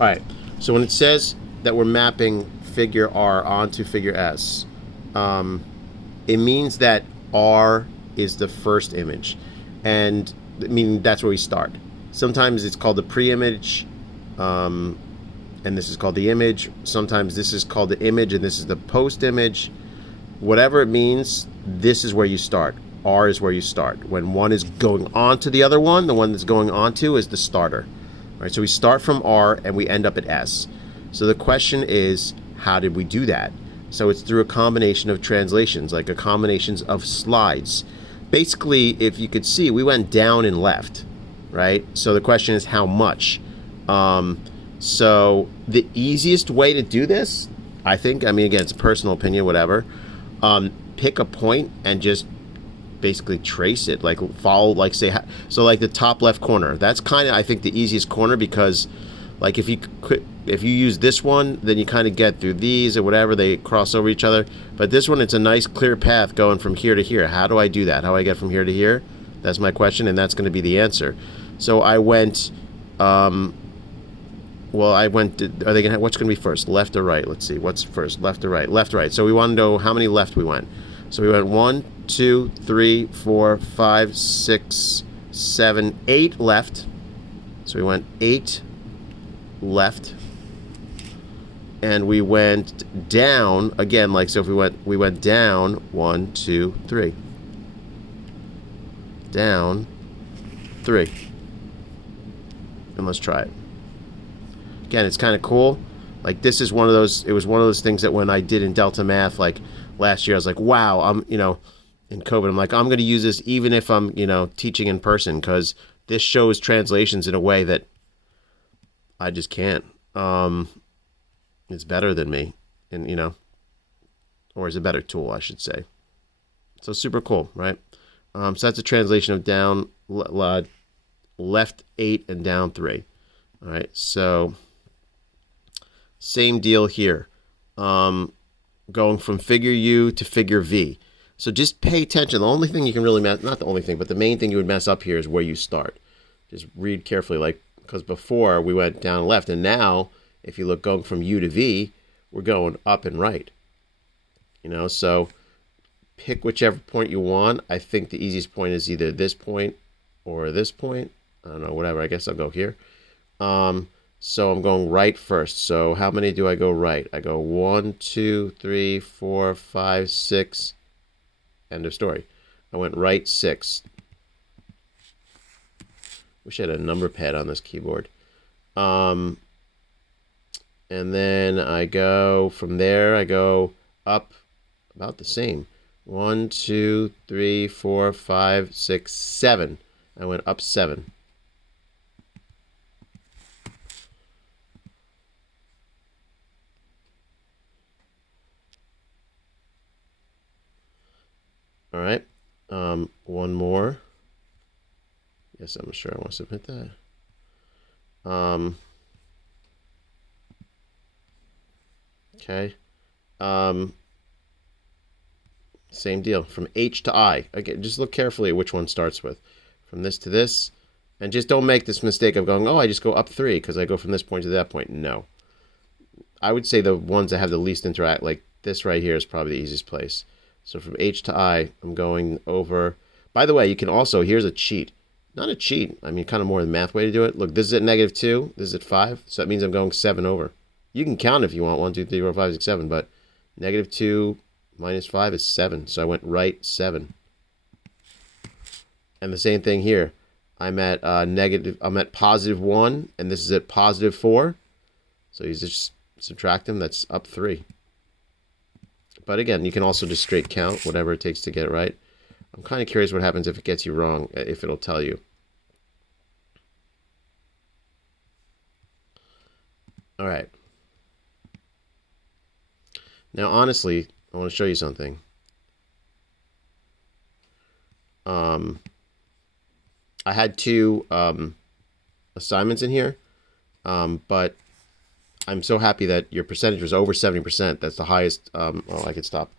All right. So when it says that we're mapping figure R onto figure S, it means that R is the first image, and meaning that's where we start. Sometimes it's called the pre-image, and this is called the image. Sometimes this is called the image, and this is the post-image. Whatever it means, this is where you start. R is where you start. When one is going on to the other one, the one that's going on to is the starter. All right, so we start from R and we end up at S. So the question is, how did we do that? So it's through a combination of translations, like a combination of slides. Basically, if you could see, we went down and left, right? So the question is how much? So the easiest way to do this, I think, I mean, again, it's a personal opinion, whatever. Pick a point and just basically trace it, like follow, like say, so like the top left corner. That's kind of, I think, the easiest corner, because like if you use this one, then you kind of get through these or whatever, they cross over each other. But this one, it's a nice clear path going from here to here. How do I do that? How do I get from here to here? That's my question, and that's going to be the answer. So I went, well, I went, are they going to, what's going to be first, left or right? Let's see, what's first, left or right? Left, right. So we want to know how many left we went. So we went 1, 2, 3, 4, 5, 6, 7, 8 left. So we went 8 left. And we went down again, like, so if we went down 1, 2, 3. Down 3. And let's try it. Again, it's kind of cool. Like, this is one of those, it was one of those things that when I did in Delta Math, like last year, I was like, wow, I'm, you know, in COVID, I'm like, I'm going to use this even if I'm, you know, teaching in person, because this shows translations in a way that I just can't. It's better than me, and, you know, or is a better tool, I should say. So super cool, right? So that's a translation of down, left 8 and down 3. All right, so same deal here. Going from figure U to figure V. So just pay attention. The only thing you can really mess, not the only thing, but the main thing you would mess up here is where you start. Just read carefully, like, because before we went down and left, and now if you look going from U to V, we're going up and right. You know, so pick whichever point you want. I think the easiest point is either this point or this point. I don't know, whatever. I guess I'll go here. So I'm going right first. So how many do I go right? I go 1, 2, 3, 4, 5, 6. End of story. I went right 6. Wish I had a number pad on this keyboard. And then I go from there, I go up about the same. 1, 2, 3, 4, 5, 6, 7. I went up 7. All right. One more. Yes, I'm sure I want to submit that. Okay. Same deal. From H to I. Again, just look carefully at which one starts with. From this to this. And just don't make this mistake of going, oh, I just go up 3 because I go from this point to that point. No. I would say the ones that have the least interact, like this right here, is probably the easiest place. So from H to I, I'm going over. By the way, you can also, here's a cheat. Not a cheat. I mean, kind of more the math way to do it. Look, this is at -2. This is at 5. So that means I'm going 7 over. You can count if you want. 1, 2, 3, 4, 5, 6, 7. But -2 minus 5 is 7. So I went right 7. And the same thing here. I'm at +1, and this is at +4. So you just subtract them. That's up 3. But again, you can also just straight count, whatever it takes to get it right. I'm kind of curious what happens if it gets you wrong, if it'll tell you. All right. Now, honestly, I want to show you something. I had 2 assignments in here, but I'm so happy that your percentage was over 70%. That's the highest. Oh, I could stop.